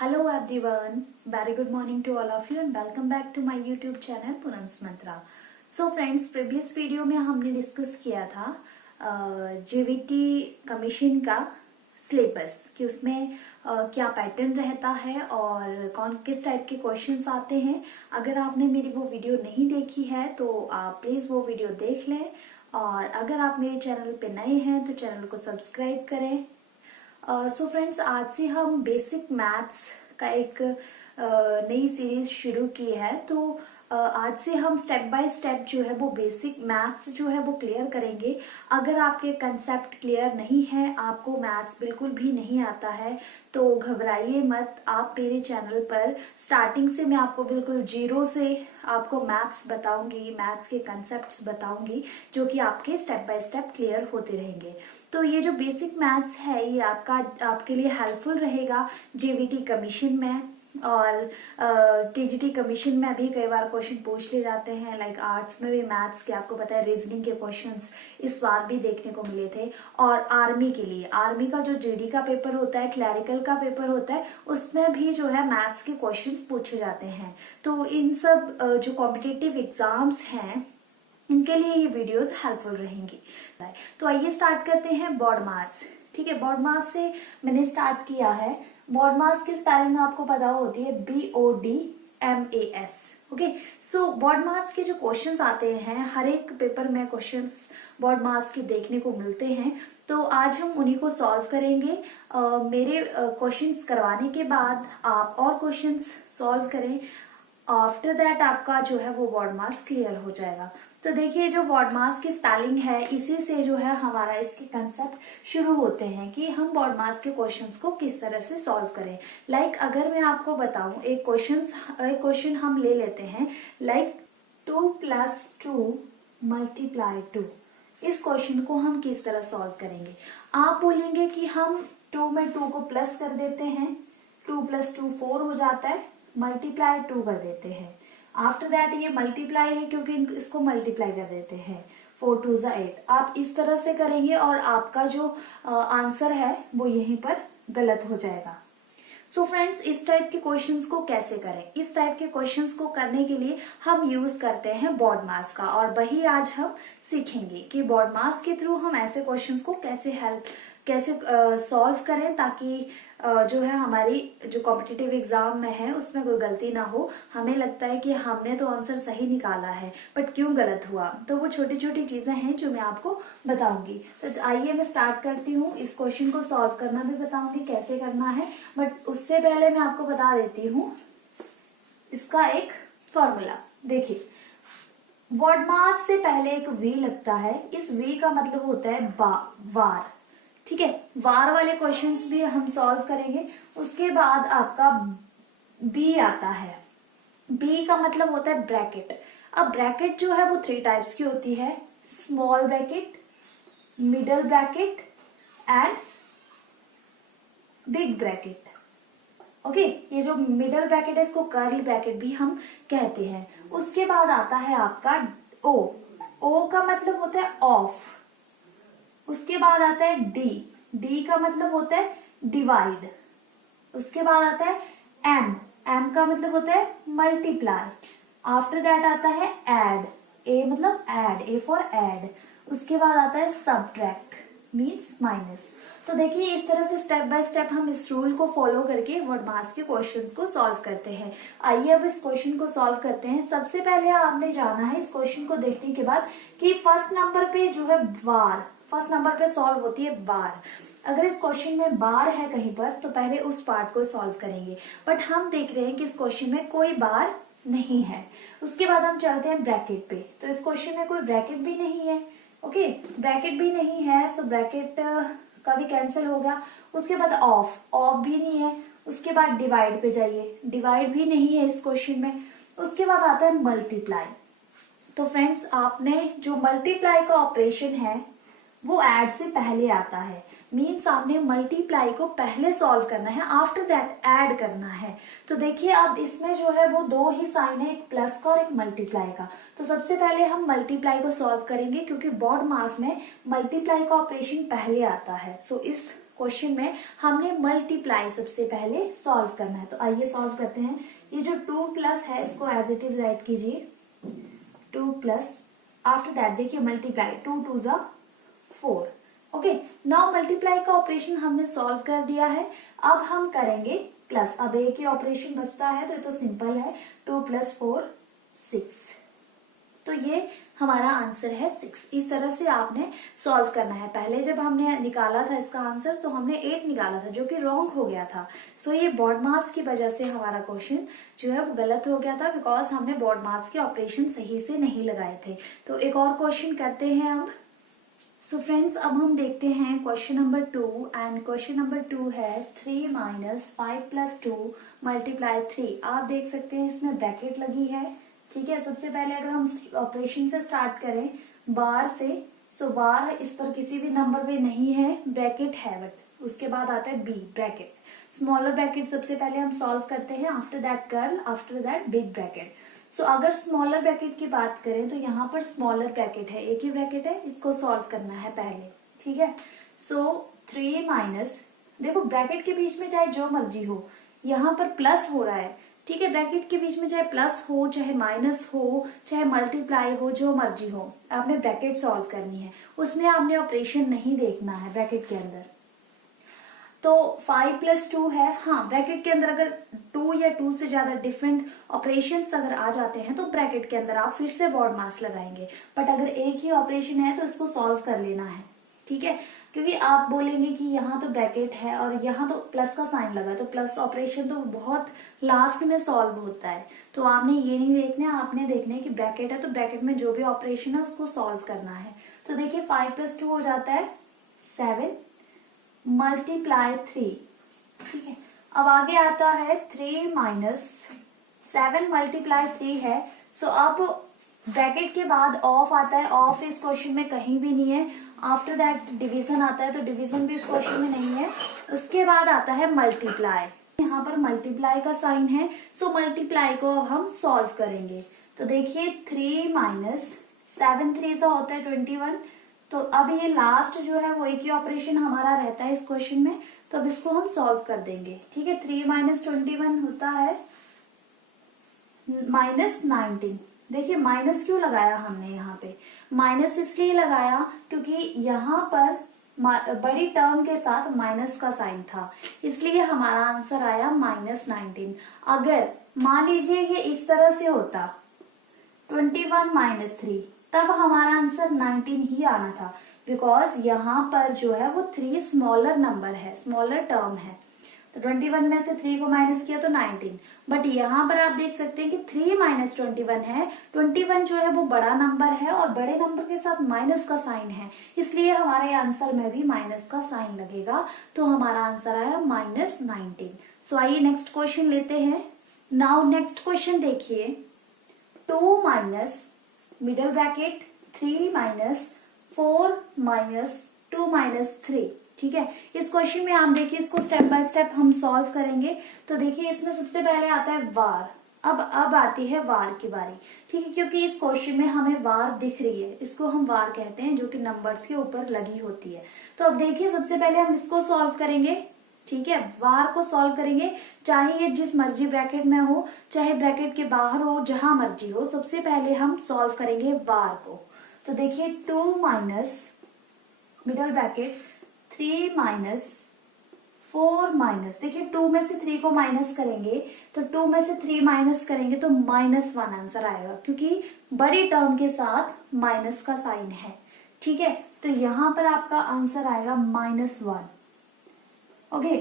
Hello everyone, very good morning to all of you and welcome back to my YouTube channel Poonam's Mantra. So friends, previous video में हमने discuss किया था JVT commission का syllabus कि उसमें क्या pattern रहता है और कौन किस टाइप के क्वेश्चंस आते हैं। अगर आपने मेरी वो वीडियो नहीं देखी है तो आप प्लीज़ वो वीडियो देख लें और अगर आप मेरे चैनल पे नए हैं तो चैनल को सब्सक्राइब करें। सो फ्रेंड्स, आज से हम बेसिक मैथ्स का एक नई सीरीज शुरू की है। तो आज से हम स्टेप बाय स्टेप जो है वो बेसिक मैथ्स जो है वो क्लियर करेंगे। अगर आपके कंसेप्ट क्लियर नहीं है, आपको मैथ्स बिल्कुल भी नहीं आता है, तो घबराइए मत। आप मेरे चैनल पर स्टार्टिंग से मैं आपको बिल्कुल जीरो से आपको मैथ्स बताऊंगी, मैथ्स के कंसेप्ट्स बताऊंगी जो कि आपके स्टेप बाय स्टेप क्लियर होते रहेंगे। तो ये जो बेसिक मैथ्स है ये आपके लिए हेल्पफुल रहेगा जेवीटी कमीशन में और टीजीटी कमीशन में भी कई बार क्वेश्चन पूछ ले जाते हैं। लाइक आर्ट्स में भी मैथ्स के आपको पता है रीजनिंग के क्वेश्चंस इस बार भी देखने को मिले थे। और आर्मी के लिए, आर्मी का जो जीडी का पेपर होता है, क्लैरिकल का पेपर होता है, उसमें भी जो है मैथ्स के क्वेश्चंस पूछे जाते हैं। तो इन सब जो कॉम्पिटिटिव एग्जाम्स हैं इनके लिए ये वीडियोस हेल्पफुल रहेंगी। तो आइए स्टार्ट करते हैं बॉड मास। ठीक है, बॉड मास से मैंने स्टार्ट किया है। बॉड मास की स्पेलिंग आपको पता होती है BODMAS। ओके, सो बॉड मास के जो क्वेश्चंस आते हैं हर एक पेपर में क्वेश्चंस बॉड मास के देखने को मिलते हैं। तो आज हम उन्हीं को सॉल्व करेंगे। मेरे क्वेश्चंस करवाने के बाद आप और क्वेश्चंस सॉल्व करें। आफ्टर दैट आपका जो है वो बॉड मास क्लियर हो जाएगा। तो देखिए, जो बॉड मास की स्पेलिंग है इसी से जो है हमारा इसके कंसेप्ट शुरू होते हैं कि हम बॉड मास के क्वेश्चंस को किस तरह से सॉल्व करें। लाइक अगर मैं आपको बताऊं, एक क्वेश्चन हम ले लेते हैं। लाइक 2 + 2 × 2। इस क्वेश्चन को हम किस तरह सॉल्व करेंगे। आप बोलेंगे कि हम 2 में 2 को प्लस कर देते हैं, 2 + 2 4 हो जाता है, मल्टीप्लाई 2 कर देते हैं। आफ्टर दैट ये मल्टीप्लाई है क्योंकि इसको मल्टीप्लाई कर देते हैं, 4 × 2 = 8। आप इस तरह से करेंगे और आपका जो आंसर है वो यहीं पर गलत हो जाएगा। सो फ्रेंड्स, इस टाइप के क्वेश्चंस को कैसे करें, इस टाइप के क्वेश्चंस को करने के लिए हम यूज करते हैं बॉड मास का, और वही आज हम सीखेंगे कि बॉड मास के थ्रू हम ऐसे क्वेश्चंस को कैसे सॉल्व करें ताकि जो है हमारी जो कॉम्पिटिटिव एग्जाम में है उसमें कोई गलती ना हो। हमें लगता है कि हमने तो आंसर सही निकाला है बट क्यों गलत हुआ। तो वो छोटी छोटी चीजें हैं जो मैं आपको बताऊंगी। तो आइए मैं स्टार्ट करती हूँ। इस क्वेश्चन को सॉल्व करना भी बताऊंगी कैसे करना है, बट उससे पहले मैं आपको बता देती हूँ इसका एक फॉर्मूला। देखिए, बॉड मास से पहले एक वी लगता है। इस वी का मतलब होता है वार। ठीक है, वार वाले क्वेश्चंस भी हम सॉल्व करेंगे। उसके बाद आपका बी आता है। बी का मतलब होता है ब्रैकेट। अब ब्रैकेट जो है वो 3 टाइप्स की होती है, small bracket, middle bracket and big bracket. Okay, ये जो मिडल ब्रैकेट है इसको कर्ली ब्रैकेट भी हम कहते हैं। उसके बाद आता है आपका ओ का मतलब होता है ऑफ। उसके बाद आता है डी का मतलब होता है डिवाइड। उसके बाद आता है एम का मतलब होता है मल्टीप्लाई। आफ्टर दैट आता है एड, ए मतलब एड, ए फॉर एड। उसके बाद आता है सब्ट्रैक्ट, मीन्स माइनस। तो देखिए, इस तरह से स्टेप बाय स्टेप हम इस रूल को फॉलो करके बॉड मास के क्वेश्चंस को सॉल्व करते हैं। आइए अब इस क्वेश्चन को सॉल्व करते हैं। सबसे पहले आपने जाना है इस क्वेश्चन को देखने के बाद कि फर्स्ट नंबर पे जो है बार, फर्स्ट नंबर पे सॉल्व होती है बार। अगर इस क्वेश्चन में बार है कहीं पर तो पहले उस पार्ट को सॉल्व करेंगे, बट हम देख रहे हैं कि इस क्वेश्चन में कोई बार नहीं है। उसके बाद हम चलते हैं ब्रैकेट पे। तो इस क्वेश्चन में कोई ब्रैकेट भी नहीं है। ओके, ब्रैकेट भी नहीं है, सो ब्रैकेट का भी कैंसिल हो गया। उसके बाद ऑफ भी नहीं है। उसके बाद डिवाइड पे जाइए, डिवाइड भी नहीं है इस क्वेश्चन में। उसके बाद आता है मल्टीप्लाई। तो फ्रेंड्स, आपने जो मल्टीप्लाई का ऑपरेशन है वो ऐड से पहले आता है। मीन्स आपने मल्टीप्लाई को पहले सॉल्व करना है, आफ्टर दैट ऐड करना है। तो देखिए, अब इसमें जो है वो 2 ही साइन है, एक प्लस का और एक मल्टीप्लाई का। तो सबसे पहले हम मल्टीप्लाई को सॉल्व करेंगे क्योंकि बॉड मास में मल्टीप्लाई का ऑपरेशन पहले आता है। सो इस क्वेश्चन में हमने मल्टीप्लाई सबसे पहले सॉल्व करना है। तो आइए सॉल्व करते हैं। ये जो 2 प्लस है इसको एज इट इज राइट कीजिए, 2 प्लस, आफ्टर दैट देखिए मल्टीप्लाई, 2 2 जा 4। ओके, नाउ मल्टीप्लाई का ऑपरेशन हमने सॉल्व कर दिया है। अब हम करेंगे प्लस। अब एक ही ऑपरेशन बचता है तो ये तो सिंपल है, 2 + 4 6। तो ये हमारा आंसर है 6। इस तरह से आपने सॉल्व करना है। पहले जब हमने निकाला था इसका आंसर तो हमने 8 निकाला था जो कि रॉन्ग हो गया था। सो ये बॉड मास की वजह से हमारा क्वेश्चन जो है वो गलत हो गया था, बिकॉज हमने बॉड मास के ऑपरेशन सही से नहीं लगाए थे। तो एक और क्वेश्चन करते हैं अब। सो फ्रेंड्स, अब हम देखते हैं question number 2। And question number 2 है 3 - 5 + 2 × 3। आप देख सकते हैं इसमें ब्रैकेट लगी है। ठीक है, सबसे पहले अगर हम ऑपरेशन से स्टार्ट करें बार से, सो बार इस पर किसी भी नंबर पे नहीं है, ब्रैकेट है, बट उसके बाद आता है बी ब्रैकेट। स्मॉलर ब्रैकेट सबसे पहले हम सॉल्व करते हैं, after that curl, after that big bracket. So अगर स्मॉलर ब्रैकेट की बात करें तो यहाँ पर स्मॉलर ब्रैकेट है, एक ही ब्रैकेट है, इसको सॉल्व करना है पहले। ठीक है, सो 3 - देखो ब्रैकेट के बीच में चाहे जो मर्जी हो, यहाँ पर प्लस हो रहा है। ठीक है, ब्रैकेट के बीच में चाहे प्लस हो, चाहे माइनस हो, चाहे मल्टीप्लाई हो, जो मर्जी हो, आपने ब्रैकेट सॉल्व करनी है। उसमें आपने ऑपरेशन नहीं देखना है ब्रैकेट के अंदर। तो 5 + 2 है। हाँ, ब्रैकेट के अंदर अगर 2 या 2 से ज्यादा डिफरेंट ऑपरेशंस अगर आ जाते हैं तो ब्रैकेट के अंदर आप फिर से बॉड मास लगाएंगे। बट अगर एक ही ऑपरेशन है तो इसको सॉल्व कर लेना है। ठीक है, क्योंकि आप बोलेंगे कि यहाँ तो ब्रैकेट है और यहाँ तो प्लस का साइन लगा है, तो प्लस ऑपरेशन तो बहुत लास्ट में सॉल्व होता है। तो आपने ये नहीं देखना, आपने देखना है कि ब्रैकेट है तो ब्रैकेट में जो भी ऑपरेशन है उसको सॉल्व करना है। तो देखिए 5 + 2 हो जाता है 7 × 3। ठीक है, अब आगे आता है 3 - 7 × 3 है। सो अब ब्रैकेट के बाद ऑफ आता है, ऑफ इस क्वेश्चन में कहीं भी नहीं है। आफ्टर दैट डिवीजन आता है, तो डिवीजन भी इस क्वेश्चन में नहीं है। उसके बाद आता है मल्टीप्लाई, यहाँ पर मल्टीप्लाई का साइन है। सो मल्टीप्लाई को अब हम सॉल्व करेंगे। तो देखिए 3 - 7 3 होता है 21। तो अब ये लास्ट जो है वो एक ही ऑपरेशन हमारा रहता है इस क्वेश्चन में, तो अब इसको हम सॉल्व कर देंगे। ठीक है, 3 - 21 होता है -19। देखिए माइनस क्यों लगाया हमने यहाँ पे? माइनस इसलिए लगाया क्योंकि यहाँ पर बड़ी टर्म के साथ माइनस का साइन था, इसलिए हमारा आंसर आया -19। अगर मान लीजिए ये इस तरह से होता 21 - 3, तब हमारा आंसर 19 ही आना था, बिकॉज यहाँ पर जो है वो 3 स्मॉलर नंबर है, स्मॉलर टर्म है। तो 21 में से 3 को माइनस किया तो 19। बट यहाँ पर आप देख सकते हैं कि 3 - 21 है। 21 जो है वो बड़ा नंबर है और बड़े नंबर के साथ माइनस का साइन है, इसलिए हमारे आंसर में भी माइनस का साइन लगेगा। तो हमारा आंसर आया -19। सो आइए नेक्स्ट क्वेश्चन लेते हैं। नाउ नेक्स्ट क्वेश्चन देखिए, 2 - मिडल ब्रैकेट 3 - 4 - 2 - 3। ठीक है, इस क्वेश्चन में आप देखिए, इसको स्टेप बाय स्टेप हम सॉल्व करेंगे। तो देखिए इसमें सबसे पहले आता है वार। अब आती है वार की बारी। ठीक है, क्योंकि इस क्वेश्चन में हमें वार दिख रही है, इसको हम वार कहते हैं, जो कि नंबर्स के ऊपर लगी होती है। तो अब देखिए सबसे पहले हम इसको सॉल्व करेंगे। ठीक है, वार को सॉल्व करेंगे, चाहे ये जिस मर्जी ब्रैकेट में हो, चाहे ब्रैकेट के बाहर हो, जहां मर्जी हो, सबसे पहले हम सॉल्व करेंगे वार को। तो देखिए 2 - मिडल ब्रैकेट 3 - 4 - देखिए 2 में से 3 को माइनस करेंगे, तो 2 में से 3 माइनस करेंगे तो -1 आंसर आएगा, क्योंकि बड़ी टर्म के साथ माइनस का साइन है। ठीक है, तो यहां पर आपका आंसर आएगा -1। ओके,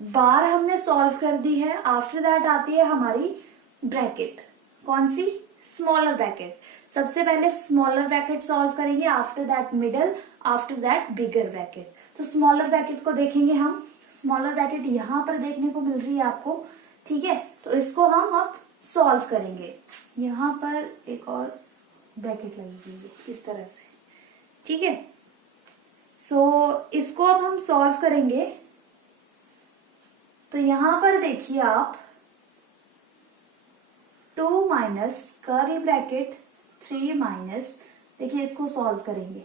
बार हमने सॉल्व कर दी है। आफ्टर दैट आती है हमारी ब्रैकेट, कौन सी? Smaller bracket. सबसे पहले स्मॉलर ब्रैकेट सॉल्व करेंगे, after that middle, after that bigger bracket. तो स्मॉलर ब्रैकेट को देखेंगे हम। स्मॉलर ब्रैकेट यहाँ पर देखने को मिल रही है आपको। ठीक है, तो इसको हम अब सॉल्व करेंगे। यहाँ पर एक और ब्रैकेट लगी हुई है इस तरह से। ठीक है, सो इसको अब हम सॉल्व करेंगे। तो यहां पर देखिए आप 2 - कर्ल ब्रैकेट 3 - देखिए इसको सॉल्व करेंगे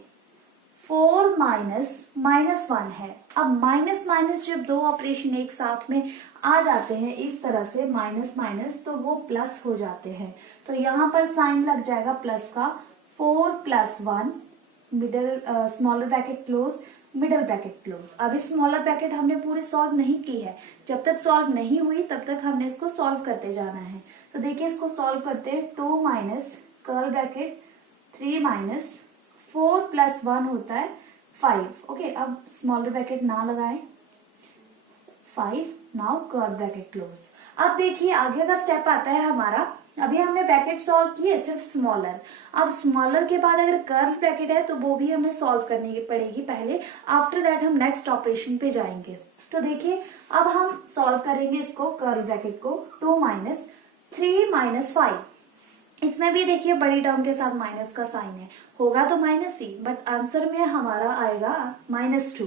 4 माइनस माइनस 1 है। अब माइनस माइनस जब दो ऑपरेशन एक साथ में आ जाते हैं इस तरह से माइनस माइनस, तो वो प्लस हो जाते हैं। तो यहाँ पर साइन लग जाएगा प्लस का। 4 plus 1 middle smaller bracket close, middle bracket close. अब इस स्मॉलर ब्रैकेट हमने पूरी सॉल्व नहीं की है, जब तक सॉल्व नहीं हुई तब तक हमने इसको सॉल्व करते जाना है। तो देखिए इसको सॉल्व करते हैं। 2 minus curl bracket 3 minus 4 plus 1 होता है 5। ओके, अब स्मॉलर ब्रैकेट ना लगाएं, 5 नाउ कर्ल ब्रैकेट क्लोज। अब देखिए आगे का स्टेप आता है हमारा, अभी हमने ब्रैकेट सॉल्व किए सिर्फ स्मॉलर। अब स्मॉलर के बाद अगर कर्ल ब्रैकेट है तो वो भी हमें सॉल्व करनी पड़ेगी पहले, आफ्टर दैट हम नेक्स्ट ऑपरेशन पे जाएंगे। तो देखिए अब हम सॉल्व करेंगे इसको, कर्ल ब्रैकेट को। 2 माइनस 3 माइनस 5, इसमें भी देखिए बड़ी टर्म के साथ माइनस का साइन है, होगा तो माइनस ही, बट आंसर में हमारा आएगा -2,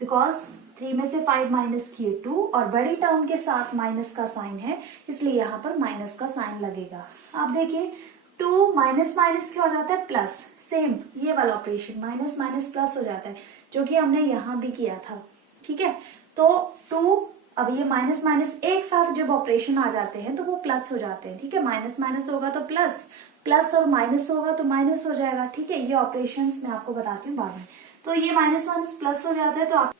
बिकॉज 3 में से 5 माइनस किए 2 और बड़ी टर्म के साथ माइनस का साइन है, इसलिए यहाँ पर माइनस का साइन लगेगा। अब देखिए 2 माइनस माइनस क्या हो जाता है प्लस, सेम ये वाला ऑपरेशन माइनस माइनस प्लस हो जाता है, जो कि हमने यहाँ भी किया था। ठीक है, तो 2, अब ये माइनस माइनस एक साथ जब ऑपरेशन आ जाते हैं तो वो प्लस हो जाते हैं। ठीक है, माइनस माइनस होगा तो प्लस, प्लस और माइनस होगा तो माइनस हो जाएगा। ठीक है, ये ऑपरेशंस मैं आपको बताती हूँ बाद में। तो ये माइनस माइनस प्लस हो जाता है, तो आप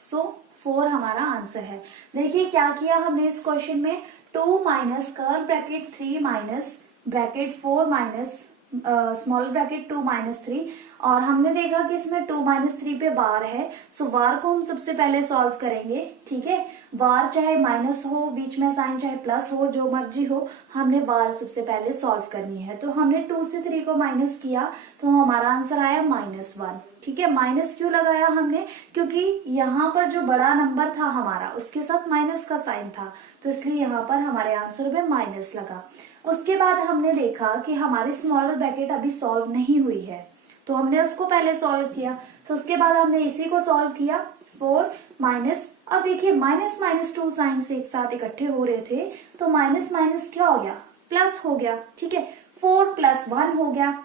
4 हमारा आंसर है। देखिए क्या किया हमने इस क्वेश्चन में, 2 minus curl bracket 3 minus bracket 4 minus small bracket 2 minus 3, और हमने देखा कि इसमें 2 माइनस 3 पे वार है, सो वार को हम सबसे पहले सॉल्व करेंगे। ठीक है, वार चाहे माइनस हो, बीच में साइन चाहे प्लस हो, जो मर्जी हो, हमने वार सबसे पहले सॉल्व करनी है। तो हमने 2 से 3 को माइनस किया तो हमारा आंसर आया -1। ठीक है, माइनस क्यों लगाया हमने, क्योंकि यहाँ पर जो बड़ा नंबर था हमारा उसके साथ माइनस का साइन था, तो इसलिए यहाँ पर हमारे आंसर में माइनस लगा। उसके बाद हमने देखा कि हमारी स्मॉलर ब्रैकेट अभी सॉल्व नहीं हुई है, तो हमने उसको पहले सॉल्व किया। तो उसके बाद हमने इसी को सॉल्व किया, 4 माइनस, अब देखिए माइनस माइनस 2 साइन से एक साथ इकट्ठे हो रहे थे, तो माइनस माइनस क्या हो गया, प्लस हो गया। ठीक है, 4 प्लस 1 हो गया।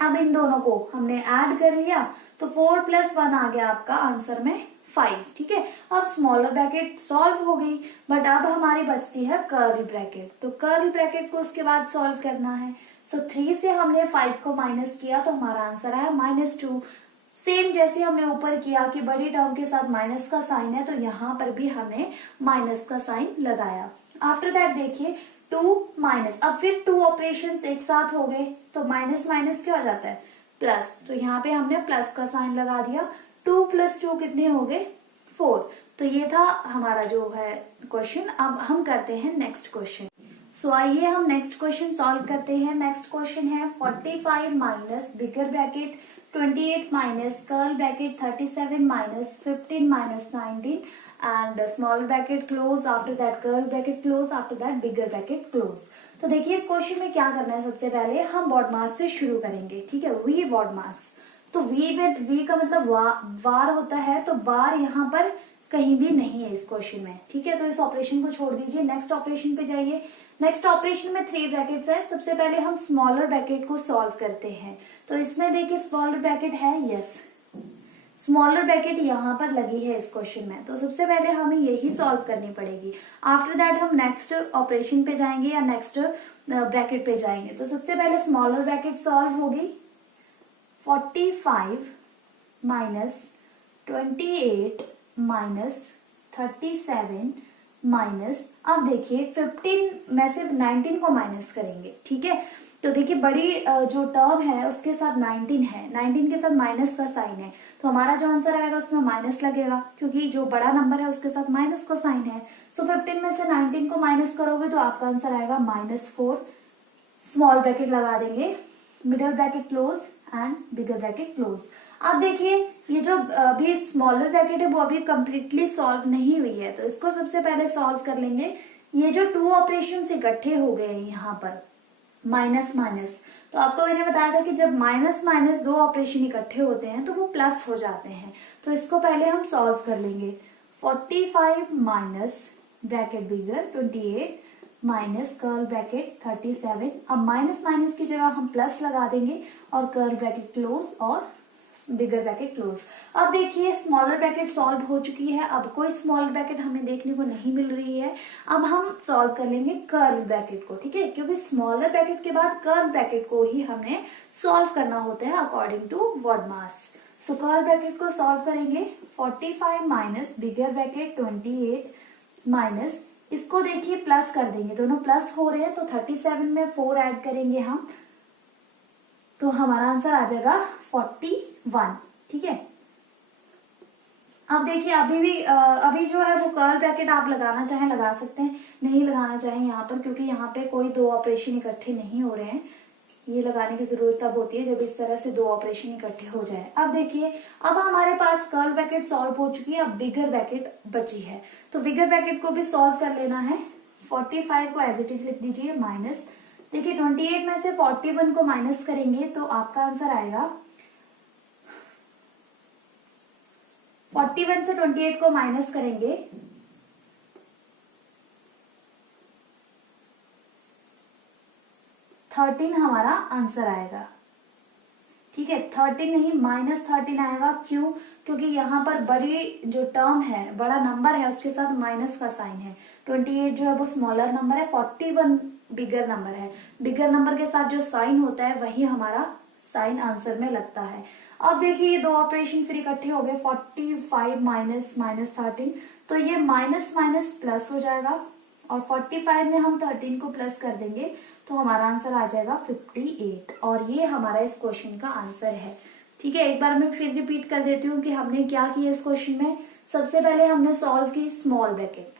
अब इन दोनों को हमने ऐड कर लिया, तो 4 प्लस 1 आ गया आपका आंसर में 5। ठीक है, अब स्मॉलर ब्रैकेट सॉल्व हो गई, बट अब हमारी बचती है कर्ल ब्रैकेट। तो कर्ल ब्रैकेट को उसके बाद सॉल्व करना है। सो 3 से हमने 5 को माइनस किया तो हमारा आंसर आया -2। सेम जैसे हमने ऊपर किया कि बड़ी टर्म के साथ माइनस का साइन है, तो यहाँ पर भी हमने माइनस का साइन लगाया। आफ्टर दैट देखिए 2 माइनस, अब फिर 2 ऑपरेशन एक साथ हो गए, तो माइनस माइनस क्या हो जाता है प्लस, तो यहाँ पे हमने प्लस का साइन लगा दिया। 2 प्लस 2 कितने हो गए 4। तो ये था हमारा जो है क्वेश्चन। अब हम करते हैं नेक्स्ट क्वेश्चन। सो आइए हम नेक्स्ट क्वेश्चन सॉल्व करते हैं। नेक्स्ट क्वेश्चन है 45 minus bigger bracket 28 minus curl bracket 37 minus 15 minus 19 and small bracket close, after that curl bracket close, after that bigger bracket close. तो देखिए इस क्वेश्चन में क्या करना है, सबसे पहले हम बॉड मास से शुरू करेंगे। ठीक है, वी बॉड मास, तो वी में वी का मतलब वार होता है, तो वार यहाँ पर कहीं भी नहीं है इस क्वेश्चन में। ठीक है, तो इस ऑपरेशन को छोड़ दीजिए, नेक्स्ट ऑपरेशन पे जाइए। नेक्स्ट ऑपरेशन में 3 ब्रैकेट्स है। सबसे पहले हम स्मॉलर ब्रैकेट को सॉल्व करते हैं। तो इसमें देखिए स्मॉलर ब्रैकेट है, यस स्मॉलर ब्रैकेट यहाँ पर लगी है इस क्वेश्चन में, तो सबसे पहले हमें यही सॉल्व करनी पड़ेगी। आफ्टर दैट हम नेक्स्ट ऑपरेशन पे जाएंगे या नेक्स्ट ब्रैकेट पे जाएंगे। तो सबसे पहले स्मॉलर ब्रैकेट सॉल्व होगी, 45 माइनस 28 माइनस 37 माइनस, अब देखिए 15 में से 19 को माइनस करेंगे। ठीक है, तो देखिए बड़ी जो टर्म है उसके साथ 19 है, 19 के साथ माइनस का साइन है, तो हमारा जो आंसर आएगा उसमें माइनस लगेगा, क्योंकि जो बड़ा नंबर है उसके साथ माइनस का साइन है। सो 15 में से 19 को माइनस करोगे तो आपका आंसर आएगा -4। स्मॉल ब्रैकेट लगा देंगे, middle bracket close and bigger bracket close. अब देखिए ये जो अभी स्मॉलर ब्रैकेट है वो अभी कंप्लीटली सॉल्व नहीं हुई है, तो इसको सबसे पहले सॉल्व कर लेंगे। ये जो 2 ऑपरेशन इकट्ठे हो गए हैं यहाँ पर माइनस माइनस, तो आपको मैंने बताया था कि जब माइनस माइनस 2 ऑपरेशन इकट्ठे होते हैं तो वो प्लस हो जाते हैं, तो इसको पहले हम सॉल्व कर लेंगे। 45 माइनस ब्रैकेट बिगर 28 माइनस कर्ल ब्रैकेट 37, अब माइनस माइनस की जगह हम प्लस लगा देंगे और कर्ल ब्रैकेट क्लोज और बिगर ब्रैकेट क्लोज। अब देखिए स्मॉलर ब्रैकेट सॉल्व हो चुकी है, अब कोई स्मॉलर ब्रैकेट हमें देखने को नहीं मिल रही है। अब हम सॉल्व कर लेंगे कर्व ब्रैकेट को, ठीक है, क्योंकि स्मॉलर ब्रैकेट के बाद कर्व ब्रैकेट को ही हमने सॉल्व करना होता है according to BODMAS. So curve bracket को सॉल्व करेंगे 45 माइनस बिगर ब्रैकेट 28 माइनस, इसको देखिए प्लस कर देंगे, दोनों प्लस हो रहे हैं तो 37 में 4 ऐड करेंगे हम, तो हमारा आंसर आ जाएगा 41, ठीक है। अब देखिए अभी जो है वो कर्ल ब्रैकेट आप लगाना चाहें लगा सकते हैं, नहीं लगाना चाहें यहाँ पर, क्योंकि यहाँ पे कोई दो ऑपरेशन इकट्ठे नहीं हो रहे हैं। ये लगाने की जरूरत तब होती है जब इस तरह से दो ऑपरेशन इकट्ठे हो जाए। अब देखिए अब हमारे पास कर्ल ब्रैकेट सॉल्व हो चुकी है, अब बिगर ब्रैकेट बची है, तो बिगर ब्रैकेट को भी सॉल्व कर लेना है। 45 को एज इट इज लिख दीजिए माइनस, देखिए 28 में से 41 को माइनस करेंगे तो आपका आंसर आएगा 41 से 28 को माइनस करेंगे 13 हमारा आंसर आएगा, ठीक है। 13 नहीं माइनस 13 आएगा, क्यों? क्योंकि यहाँ पर बड़ी जो टर्म है, बड़ा नंबर है, उसके साथ माइनस का साइन है। 28 जो है वो स्मॉलर नंबर है, 41 बिगर नंबर है, बिगर नंबर के साथ जो साइन होता है वही हमारा साइन आंसर में लगता है। अब देखिए ये दो ऑपरेशन फिर इकट्ठे हो गए, 45 माइनस माइनस 13, तो ये माइनस माइनस प्लस हो जाएगा, और 45 में हम 13 को प्लस कर देंगे तो हमारा आंसर आ जाएगा 58, और ये हमारा इस क्वेश्चन का आंसर है, ठीक है। एक बार मैं फिर रिपीट कर देती हूँ कि हमने क्या किया इस क्वेश्चन में। सबसे पहले हमने सॉल्व की स्मॉल ब्रैकेट,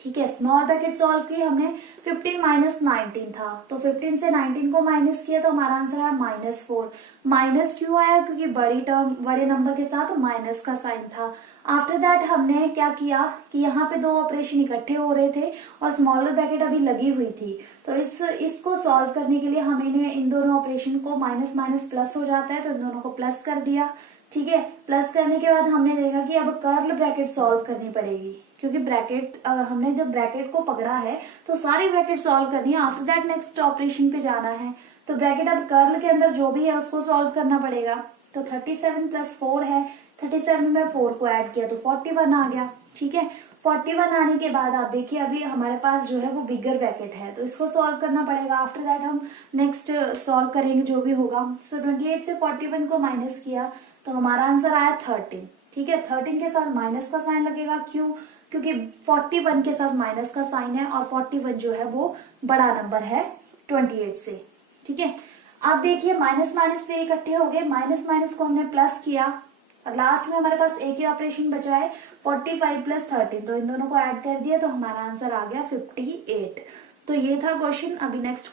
ठीक है, स्मॉल ब्रैकेट सॉल्व की हमने, 15 माइनस 19 था, तो 15 से 19 को माइनस किया तो हमारा आंसर आया -4। माइनस क्यों आया? क्योंकि बड़ी टर्म बड़े नंबर के साथ माइनस का साइन था। आफ्टर दैट हमने क्या किया कि यहाँ पे दो ऑपरेशन इकट्ठे हो रहे थे और स्मॉलर ब्रैकेट अभी लगी हुई थी, तो इसको सॉल्व करने के लिए हमने इन दोनों ऑपरेशन को माइनस माइनस प्लस हो जाता है तो इन दोनों को प्लस कर दिया, ठीक है। प्लस करने के बाद हमने देखा कि अब कर्ल ब्रैकेट सॉल्व करनी पड़ेगी, क्योंकि ब्रैकेट हमने जब ब्रैकेट को पकड़ा है तो सारी ब्रैकेट सॉल्व करनी है। आफ्टर दैट नेक्स्ट ऑपरेशन पे जाना है, तो ब्रैकेट अब कर्ल के अंदर जो भी है उसको सॉल्व करना पड़ेगा। तो 37 प्लस 4 है, 37 में 4 को ऐड किया तो 41 आ गया, ठीक है। 41 आने के बाद आप देखिए अभी हमारे पास जो है वो बिगर ब्रैकेट है, तो इसको सॉल्व करना पड़ेगा। आफ्टर दैट हम नेक्स्ट सॉल्व करेंगे जो भी होगा। सो 28 से 41 को माइनस किया तो हमारा आंसर आया 13, ठीक है। 13 के साथ माइनस का साइन लगेगा, क्यों? क्योंकि 41 के साथ माइनस का साइन है और 41 जो है वो बड़ा नंबर है 28 से, ठीक है। अब देखिए माइनस माइनस फिर इकट्ठे हो गए, माइनस माइनस को हमने प्लस किया और लास्ट में हमारे पास एक ही ऑपरेशन बचा है 45 प्लस 13, तो इन दोनों को ऐड कर दिया तो हमारा आंसर आ गया 58। तो ये था क्वेश्चन। अभी नेक्स्ट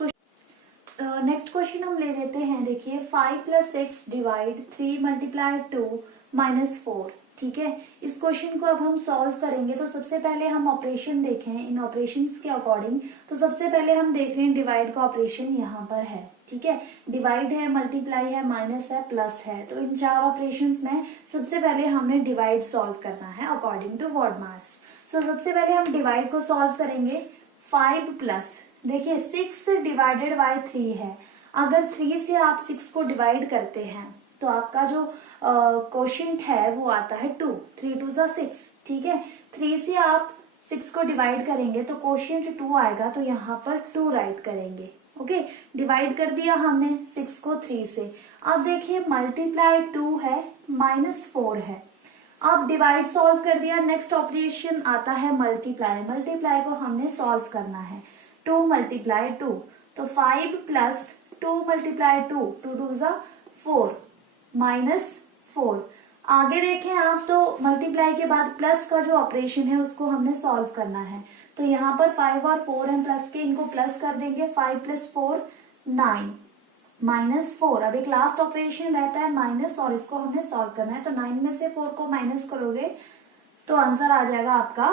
क्वेश्चन हम ले लेते हैं। देखिए 5 प्लस 6 डिवाइड 3 मल्टीप्लाई 2 माइनस 4, ठीक है। इस क्वेश्चन को अब हम सॉल्व करेंगे तो सबसे पहले हम ऑपरेशन देखें इन ऑपरेशंस के अकॉर्डिंग। तो सबसे पहले हम देख रहे हैं डिवाइड का ऑपरेशन यहाँ पर है, ठीक है। डिवाइड है, मल्टीप्लाई है, माइनस है, प्लस है, तो इन चार ऑपरेशंस में सबसे पहले हमने डिवाइड सॉल्व करना है अकॉर्डिंग टू वर्ड मास। सो सबसे पहले हम डिवाइड को सॉल्व करेंगे। 5 प्लस, देखिए 6 डिवाइडेड बाय 3 है, अगर 3 से आप 6 को डिवाइड करते हैं तो आपका जो क्वोशिएंट है वो आता है 2, 3 2 जा 6, ठीक है। 3 से आप 6 को डिवाइड करेंगे तो क्वोशिएंट 2 आएगा, तो यहाँ पर 2 राइट करेंगे, ओके। डिवाइड कर दिया हमने 6 को 3 से। अब देखिए मल्टीप्लाई 2 है, माइनस 4 है। अब डिवाइड सॉल्व कर दिया, नेक्स्ट ऑपरेशन आता है मल्टीप्लाई। मल्टीप्लाई को हमने सॉल्व करना है, 2 मल्टीप्लाई 2, तो 5 प्लस 2 मल्टीप्लाई 2, 2 2 जा 4 माइनस 4। आगे देखें आप तो मल्टीप्लाई के बाद प्लस का जो ऑपरेशन है उसको हमने सॉल्व करना है, तो यहाँ पर 5 और 4 हैं प्लस के, इनको प्लस कर देंगे। 5 प्लस 4 9 माइनस 4। अब एक लास्ट ऑपरेशन रहता है माइनस, और इसको हमने सॉल्व करना है, तो 9 में से 4 को माइनस करोगे तो आंसर आ जाएगा आपका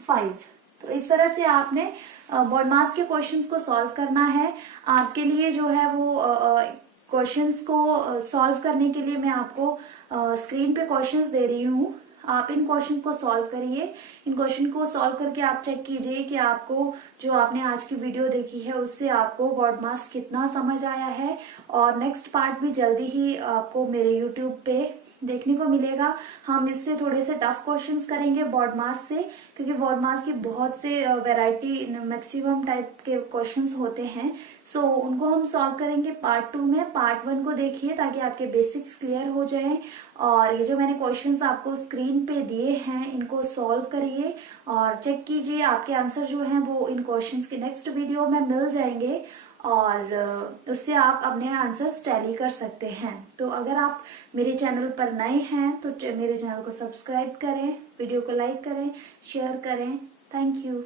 5। तो इस तरह से आपने वर्ड मास के क्वेश्चंस को सॉल्व करना है। आपके लिए जो है वो क्वेश्चंस को सॉल्व करने के लिए मैं आपको स्क्रीन पे क्वेश्चंस दे रही हूँ, आप इन क्वेश्चन को सॉल्व करिए। इन क्वेश्चन को सॉल्व करके आप चेक कीजिए कि आपको जो आपने आज की वीडियो देखी है उससे आपको वर्ड मास कितना समझ आया है। और नेक्स्ट पार्ट भी जल्दी ही आपको मेरे यूट्यूब पे देखने को मिलेगा। हम इससे थोड़े से टफ क्वेश्चंस करेंगे वर्ड मास से, क्योंकि वर्ड मास की बहुत से वैरायटी मैक्सिमम टाइप के क्वेश्चंस होते हैं। सो उनको हम सॉल्व करेंगे पार्ट 2 में। पार्ट 1 को देखिए ताकि आपके बेसिक्स क्लियर हो जाएं। और ये जो मैंने क्वेश्चंस आपको स्क्रीन पे दिए हैं इनको सॉल्व करिए और चेक कीजिए। आपके आंसर जो हैं वो इन क्वेश्चंस के नेक्स्ट वीडियो में मिल जाएंगे और उससे आप अपने आंसर्स टैली कर सकते हैं। तो अगर आप मेरे चैनल पर नए हैं तो मेरे चैनल को सब्सक्राइब करें, वीडियो को लाइक करें, शेयर करें। Thank you.